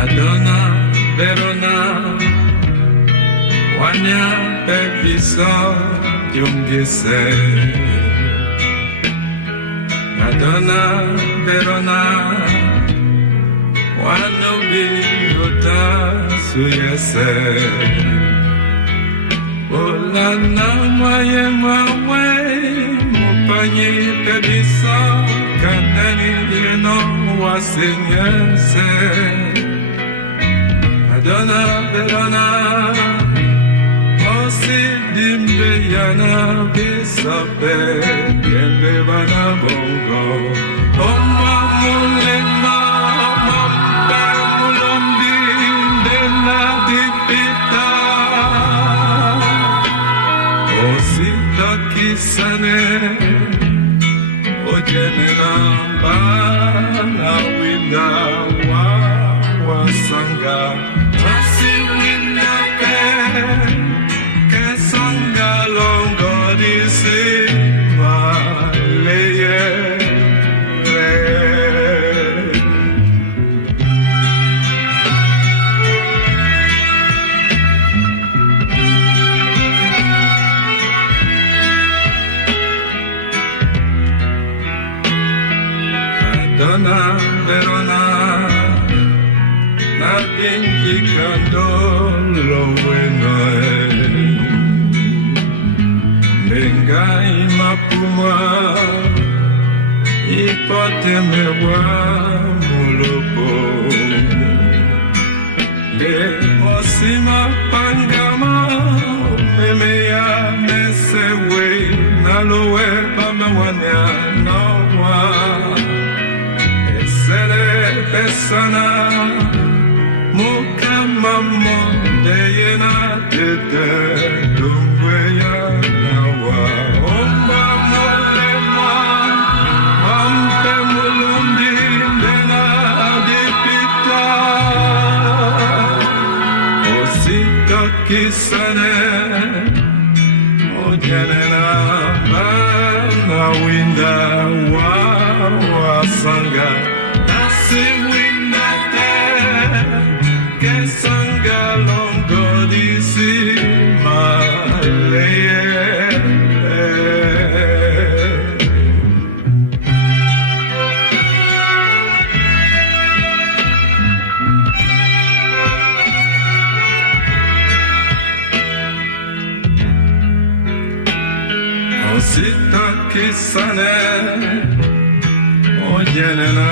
Madonna Verona Wanya Pepisa Jungise Madonna Verona Wanobi Ota Suyese Olana Maye Mawe Mupanye Pepisa Kandani Yeno Wasenyese Madonna Verona Osi Dimbe Yana Bisape Yende Bana Bongo Oma Mulema Mamba Mulombi Dena Dipita Osi Takisane Ojenena Bana Winda Wasanga Masi Winda Kesanga Longo Disi Maleye Madonna Verona Nadingi Candolo Bueno Bengai Mapuma Ipotemewa Mulupo De Osima Pangama Memea Mesewe Nalowe Pamawania Nawa Pesana Mukamamo Deyena Tete Dungweya Nawa Omba Mulema Ampe Mulundi Dena Dipita Osita Kisane Ojenena Bana Winda Wasanga Kesanga longo disi maleye Osita kisane ojenena